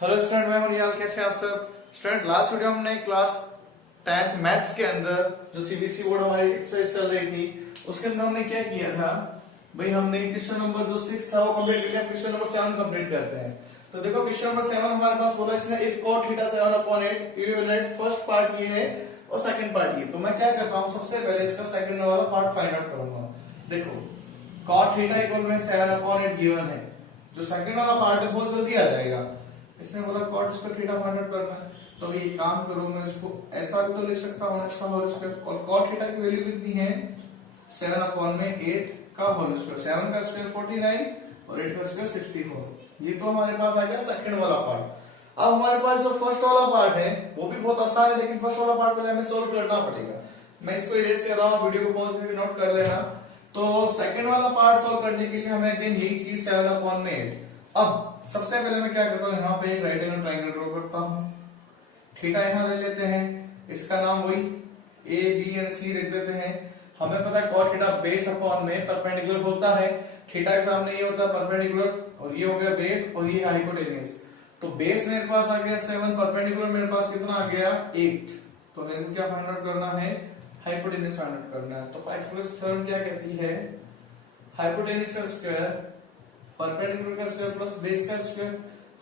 Hello student, मैं हूं कैसे आप सब स्टूडेंट। लास्ट वीडियो हमने क्लास 10th मैथ्स के अंदर जो सीबीएसई बोर्ड हमारी एक्सरसाइज चल रही थी उसके अंदर हमने क्या किया था भाई, हमने क्वेश्चन नंबर जो 6 था वो कंप्लीट कर लिया। क्वेश्चन नंबर 7 कंप्लीट करते हैं। तो देखो क्वेश्चन नंबर 7 हमारे पास बोला इसने if cot theta 7/8 you will write first part ये है और सेकंड पार्ट ये। तो मैं क्या करता हूं, सबसे पहले इसका सेकंड वाला पार्ट फाइंड आउट करूंगा। देखो cot थीटा इक्वल में 7/8 गिवन है, जो सेकंड वाला पार्ट है बहुत जल्दी आ जाएगा। इसने बोला cot square theta find out करना है, तो ये काम करो, मैं इसको ऐसा भी तो लिख सकता हूं इसका होल स्क्वायर। और cot थीटा की वैल्यू कितनी है 7/8 का होल स्क्वायर। 7 का स्क्वायर 49 और 8 का स्क्वायर 64। ये तो हमारे पास आ गया सेकंड वाला पार्ट। अब हमारे पास जो फर्स्ट वाला पार्ट है वो भी बहुत आसान है, लेकिन फर्स्ट वाला पार्ट पहले हमें सोल्व करना पड़ेगा। मैं इसको इरेज कर रहा हूं, वीडियो को पॉज करके नोट कर लेना। तो सेकंड वाला पार्ट सोल्व करने के लिए हमें अगेन यही चीज 7/8। अब सबसे पहले मैं क्या करता हूँ, यहाँ पे एक राइट एंगल ट्राइंगल ड्रॉ करता हूँ। थीटा यहाँ ले लेते हैं, इसका नाम वही ए बी एंड सी लिख देते हैं। हमें पता है cot थीटा बेस अपॉन में परपेंडिकुलर होता है। थीटा के सामने ये होता है परपेंडिकुलर, और ये हो गया बेस और ये हाइपोटेन्यूज। तो बेस मेरे पास आ गया 7, परपेंडिकुलर मेरे पास कितना आ गया 8। तो मेरे को क्या फाइंड आउट करना है, हाइपोटेन्यूज फाइंड आउट करना है। तो पाइथागोरस थ्योरम क्या कहती है, हाइपोटेन्यूज का स्क्वायर परपेंडिकुलर का स्क्वायर प्लस बेस का स्क्वायर।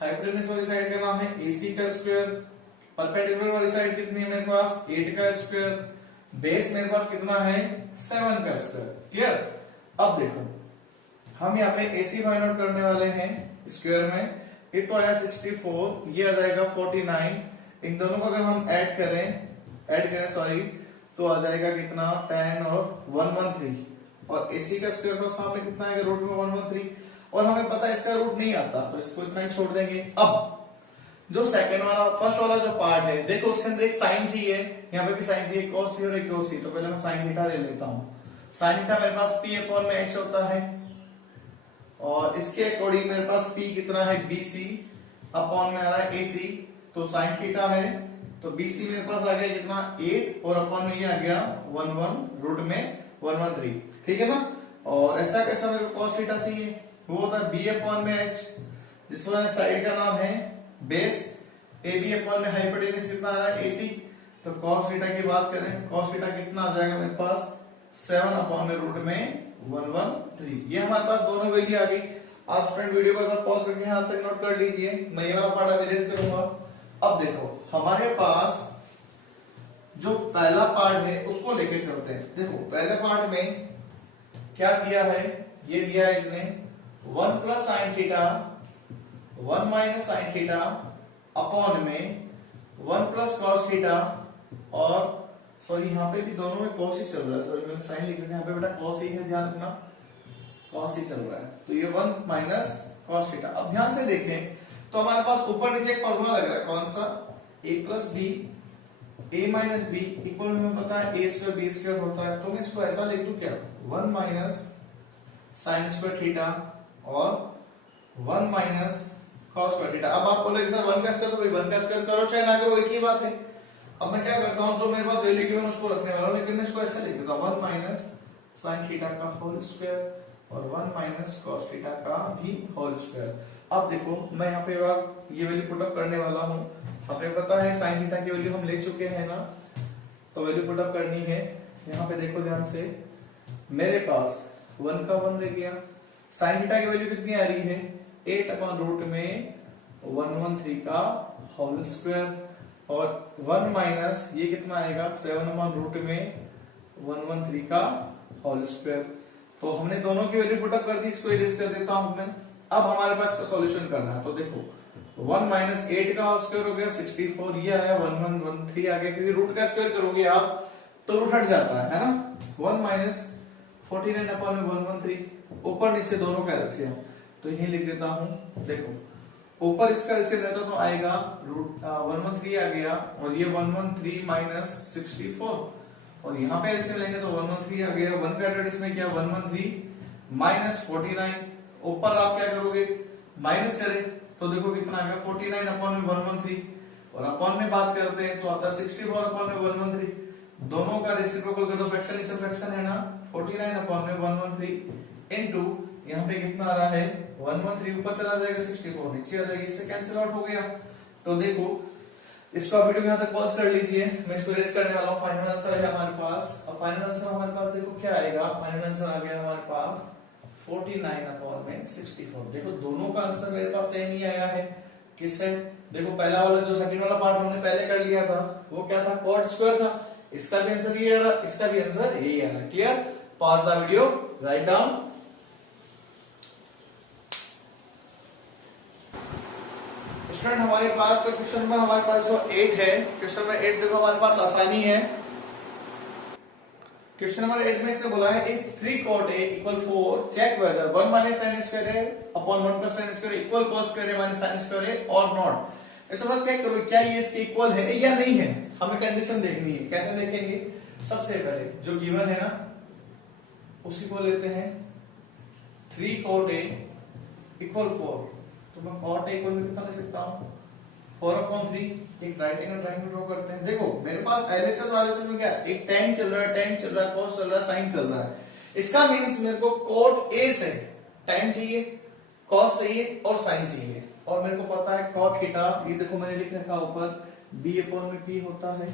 हाइपोटेन्यूज वाली साइड का नाम है AC का स्क्वायर। परपेंडिकुलर वाली साइड कितनी है मेरे पास 8 का स्क्वायर। बेस मेरे पास कितना है 7 का स्क्वायर। क्लियर। अब देखो हम यहाँ पे AC फाइंड आउट करने वाले हैं स्क्वायर में। ये तो आया 64, ये आ जाएगा 49। इन दोनों को अगर हम ऐड करें सॉरी, तो आ जाएगा कितना 10 और 113। और AC का स्क्वायर का सामने कितना आएगा रूट में 113। और हमें पता है इसका रूट नहीं आता, तो इसको इतना ही छोड़ देंगे। अब जो सेकंड वाला फर्स्ट वाला जो पार्ट है, देखो उसके अंदर एक साइन सी है, यहाँ पे भी साइन सी है, cos सी और एक cos सी। तो पहले मैं साइन थीटा ले लेता हूँ। साइन थीटा मेरे पास P अपॉन में H होता है, और इसके अकॉर्डिंग मेरे पास P कितना है BC अपॉन में आ रहा है AC। तो साइन थीटा है तो BC मेरे पास आ गया कितना 8, और अपॉन में ये आ गया 11 रूट में 113। ठीक है ना। और ऐसा कैसा मेरे को cos थीटा चाहिए, वो होता है B अपॉन में H, जिसमें साइड का नाम है बेस। AB अपॉन में हाइपोटेन्यूज कितना आ रहा है AC। तो cos थीटा की बात करें, cos थीटा कितना आ जाएगा मेरे पास 7 अपॉन में रूट में 113। ये हमारे पास दोनों वैल्यू आ गई। आप स्टूडेंट वीडियो को अगर पॉज करके यहाँ तक नोट कर लीजिए, मैं ये वाला पार्ट अब इरेज करूंगा। अब देखो हमारे पास जो पहला पार्ट है उसको लेके चलते हैं। देखो पहले पार्ट में क्या दिया है, ये दिया है इसने 1 plus sine theta 1 minus sine theta upon में 1 प्लस कॉस थीटा। और सॉरी यहाँ पे भी दोनों में कॉस ही चल रहा है, सॉरी मैंने साइन लिख दिया, यहाँ पे बेटा कॉस ही है, ध्यान रखना कॉस ही चल रहा है। तो ये 1 माइनस कॉस थीटा। अब ध्यान से देखें तो हमारे पास ऊपर नीचे एक फॉर्मूला लग रहा है, कौन सा a plus B a minus B equal हमें पता है a स्क्वायर b स्क्वायर होता है। तो मैं इसको ऐसा लिख दूं क्या 1 माइनस साइन स्क्वायर थीटा और 1 माइनस कॉस स्क्वायर थीटा। अब आप बोलोगे सर 1 का स्क्वायर, तो 1 का स्क्वायर करो चाहे ना करो एक ही बात है। अब मैं क्या करता हूं, जो मेरे पास वैल्यू गिवन उसको रखने वाला हूं, लेकिन मैं इसको ऐसे लिख देता हूं 1 माइनस साइन थीटा का होल स्क्वायर और 1 माइनस कॉस थीटा का भी होल स्क्वायर। अब देखो मैं यहाँ पे ये वैल्यू पुट अप करने वाला हूँ। हमें पता है साइन थीटा की वैल्यू हम ले चुके हैं ना, तो वैल्यू पुट अप करनी है। यहाँ पे देखो ध्यान से, मेरे पास 1 का 1 रह गया। साइन थीटा की वैल्यू कितनी आ रही है 8 अपॉन रूट में 113 का होल स्क्वायर, और 1 माइनस ये कितना आएगा 7 अपॉन रूट में 113 का होल स्क्वायर। तो हमने दोनों की वैल्यू पुट अप कर दी, इसको इरेज कर देता हूं मैं। अब हमारे पास इसका सॉल्यूशन करना है। तो देखो 1 माइनस 8 का होल स्क्वायर हो गया 64, ये आया 1113 आ गया, क्योंकि रूट का स्क्वायर करोगे आप तो रूट हट जाता है ना। 1 माइनस 49 अपॉन में 113, ऊपर नीचे दोनों का एलसीएम, तो यही लिख देता हूं। देखो ऊपर इसका एलसीएम रहता तो आएगा रूट 113 आ गया, और ये 113 माइनस 64, और यहाँ पे एलसीएम लेंगे तो 113 आ गया। 1 का एड्रेस में क्या 113 माइनस 49, ऊपर आप क्या करोगे माइनस करें तो देखो कितना आ गया 49 अपॉन में 113, और अपॉन में बात करते हैं तो आता है 64 अपॉन में 113। दोनों का रेसिप्रोकल कर दो, फ्रैक्शन इक्वल फ्रैक्शन है ना। 49 अपॉन में 113 इनटू यहाँ पे कितना आ रहा है 113 ऊपर चला जाएगा 64 नीचे आ जाएगी, इससे कैंसिल आउट हो गया। तो देखो इसको वीडियो को यहाँ तक पॉज कर लीजिए, मैं इसको रेज करने वाला हूँ। फाइनल आंसर है हमारे पास। अब फाइनल आंसर हमारे पास देखो क्या आएगा, फाइनल आंसर आ गया हमारे पास 49/64। देखो दोनों का आंसर मेरे पास सेम ही आया है। किससे? देखो पहला वाला जो सेकंड वाला पार्ट हमने पहले कर लिया था वो क्या था, कॉट स्क्वायर था। इसका भी आंसर ये आ रहा, इसका भी आंसर यही आ रहा। Clear? Pause the video, write down. Student हमारे पास क्वेश्चन नंबर हमारे पास जो 8 है, क्वेश्चन नंबर 8 देखो हमारे पास आसानी है। क्वेश्चन नंबर 8 में से बोला है if 3 cot a equal 4 check whether 1 minus tan square a upon 1 plus tan square equal cos square a minus sin square a or not। ऐसा थोड़ा चेक करो क्या ये इसके इक्वल है या नहीं है, हमें कंडीशन देखनी है। कैसे देखेंगे? सबसे पहले जो गिवन है ना उसी को लेते हैं 3 cot a equal 4, तो मैं cot a इक्वल कितना ले सकता हूँ 4/3। एक राइट एंगल ट्रायंगल ड्रॉ करते हैं। देखो मेरे पास एलएचएस आरएचएस में क्या एक tan चल रहा है, tan चल रहा है, cos चल रहा है, sin चल रहा है। इसका मींस मेरे को cot a से tan चाहिए, cos चाहिए और sin चाहिए। और मेरे को पता है cot थीटा, ये देखो मैंने लिख रखा ऊपर b/p होता है।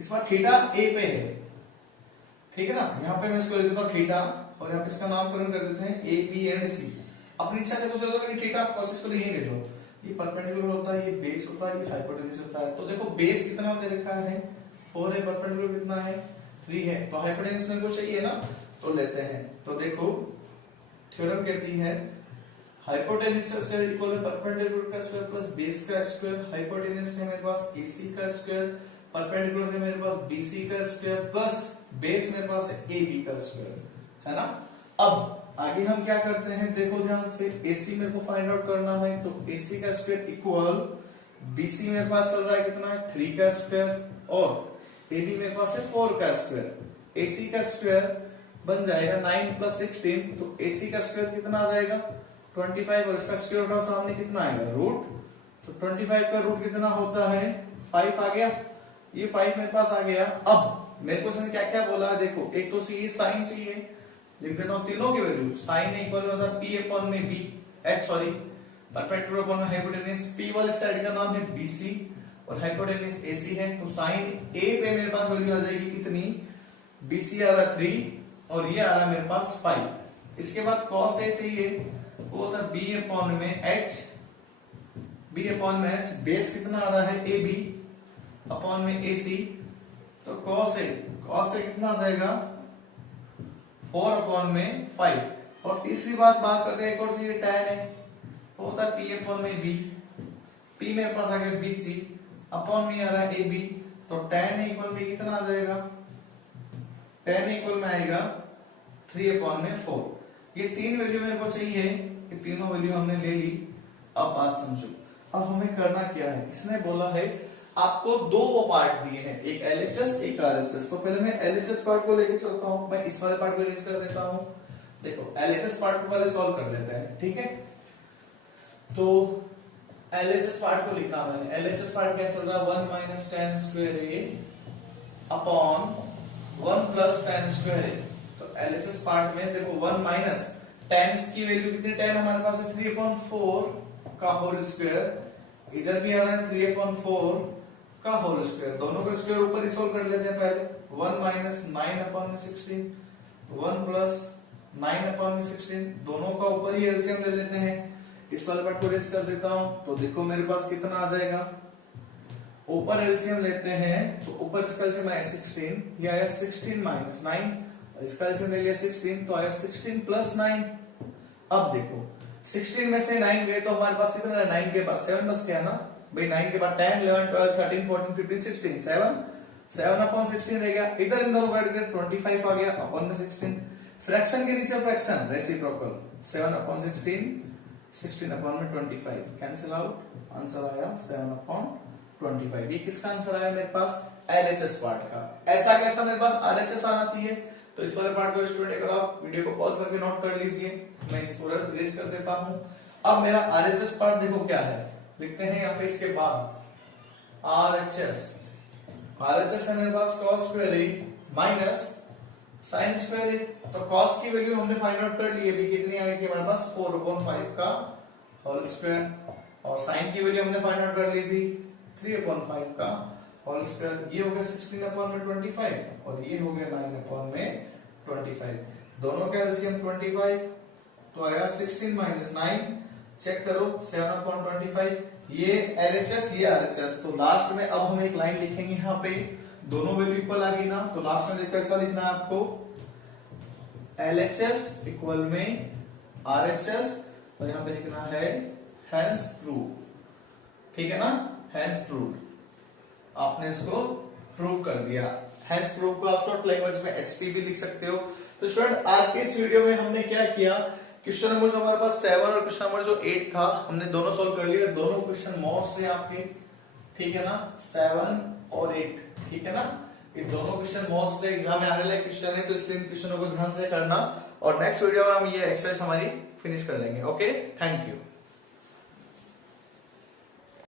इस बार थीटा a पे है, ठीक है ना। यहाँ पे मैं इसको लिख देता हूँ थीटा और यहाँ पे इसका नामकरण कर देते हैं a b एंड c। अपनी इच्छा से कुछ होगा कि थीटा cos इसको यही ले लो। ये परपेंडिकुलर होता है, ये बेस होता है, ये हाइपोटेन्यूज होता है। तो देखो बेस कितना दे रखा है 4 है, परपेंडिकुलर कितना है 3 है, तो हाइपोटेन्यूज मेरे को चाहिए ना, तो लेते हैं। तो देखो थ्योरम कहती है हाइपोटेन्यूज का स्क्वायर इक्वल है परपेंडिकुलर का स्क्वायर प्लस बेस का स्क्वायर। हाइपोटेन्यूज है मेरे पास AC का स्क्वायर, परपेंडिकुलर है मेरे पास BC का स्क्वायर प्लस बेस मेरे पास है AB का स्क्वायर, है ना। अब आगे हम क्या करते हैं, देखो ध्यान से AC मेरे को फाइंड आउट करना है, तो AC का स्क्वायर इक्वल BC मेरे पास चल रहा है कितना है 3 का स्क्वायर और AB मेरे पास है 4 का स्क्वायर। AC का स्क्वायर बन जाएगा 9 + 16, तो AC का स्क्वायर कितना आ जाएगा 25 और इसका स्क्वायर उठाओ सामने कितना आएगा रूट, तो 25 का रूट कितना होता है 5 आ गया। ये 5 मेरे पास आ गया। अब मेरे को इसने क्या क्या बोला है देखो, एक तो चाहिए साइन चाहिए, लिख देता हूं तीनों की वैल्यू। साइन इक्वल होता है p/b perpendicular upon hypotenuse. p वाली साइड का नाम है BC और हाइपोटेन्यूज AC है, तो साइन A पे मेरे पास वैल्यू आ जाएगी कितनी, BC आ रहा 3 और ये आ रहा मेरे पास 5। इसके बाद cos A चाहिए, वो होता है b/h, बेस कितना आ रहा है AB अपॉन में AC, तो cos A कितना आ जाएगा 4/5। और तीसरी बात करते हैं एक और चीज tan है, वो होता है p/b, p मेरे पास आ गया BC अपॉन में आ रहा है AB, तो tan इक्वल में कितना आ जाएगा, tan इक्वल में आएगा 3/4। ये तीन वैल्यू मेरे को चाहिए, ये तीनों वैल्यू हमने ले ली। अब बात समझो, अब हमें करना क्या है। इसने बोला है आपको दो वो पार्ट दिए हैं, एक LHS एक RHS। तो पहले मैं LHS पार्ट को लेके चलता हूं, मैं इस वाले पार्ट को रेज कर देता हूं। देखो LHS पार्ट को पहले सॉल्व कर देते हैं, ठीक है। तो LHS पार्ट को लिखा मैंने, LHS पार्ट क्या चल रहा है 1 - tan square A upon 1 + tan square A। तो LHS पार्ट में देखो 1 - tan की वैल्यू कितनी, tan हमारे पास है 3/4 का होल स्क्वायर, इधर भी आ रहा है 3/4 का होल स्क्वायर। दोनों का स्क्वायर ऊपर ही सोल्व कर लेते हैं पहले। 1 - 9/16 1 + 9/16, दोनों का ऊपर ही एलसीएम ले लेते हैं। इस वाले पार्ट को रेज कर देता हूं, तो देखो मेरे पास कितना आ जाएगा, ऊपर एलसीएम लेते हैं तो ऊपर इसका एलसीएम आया 16, ये आया 16 - 9, इसका एलसीएम ले लिया 16, तो आया 16 + 9। अब देखो 16 में से 9 गए तो हमारे पास कितना है, 9 के बाद 7 बच गया ना भाई। 9 के बाद 10 11 12 13 14 15 16 7/16 रह गया। इधर इन दोनों काट के 25 आ गया अपॉन में 16। फ्रैक्शन के नीचे fraction reciprocal 7/16 16/25 cancel out, answer आया 7/25। ये किसका आंसर आया मेरे पास, LHS पार्ट का। ऐसा कैसा मेरे पास RHS आना चाहिए। तो इस वाले पार्ट को स्टूडेंट अगर आप वीडियो को पॉज करके नोट कर लीजिए, मैं इसको रेज कर देता हूं। अब मेरा RHS पार्ट देखो क्या है, लिखते हैं यहाँ पे इसके बाद RHS है मेरे पास cos square A minus sine square है, तो कॉस की वैल्यू हमने फाइंड आउट कर ली है, कितनी आई थी हमारे पास 4/5 का होल स्क्वायर, और साइन की वैल्यू हमने फाइंड आउट कर ली थी 3/5 का होल स्क्वायर। ये हो गया 16/25 और ये हो गया 9/25। दोनों का एलसीएम 25, तो आया 16 - 9, चेक करो 7/25। ये LHS ये RHS, तो लास्ट में अब हम एक लाइन लिखेंगे यहाँ पे, दोनों वैल्यू इक्वल आ गई ना, तो लास्ट में कैसा लिखना है आपको, LHS इक्वल में RHS, और यहाँ पे लिखना है हेंस प्रूव, ठीक है ना, हेंस प्रूव। आपने इसको प्रूव कर दिया। हेंस प्रूव को आप शॉर्ट लैंग्वेज में HP भी लिख सकते हो। तो स्टूडेंट आज के इस वीडियो में हमने क्या किया, क्वेश्चन नंबर जो हमारे पास 7 और क्वेश्चन नंबर जो 8 था हमने दोनों सोल्व कर लिया। दोनों क्वेश्चन मोस्ट है आपके, ठीक है ना, 7 और 8, ठीक है ना, ये दोनों क्वेश्चन मोस्ट है, एग्जाम में आने वाले क्वेश्चन है, तो इसलिए इन क्वेश्चनों को ध्यान से करना, और नेक्स्ट वीडियो में हम ये एक्सरसाइज हमारी फिनिश कर लेंगे। Okay, thank you.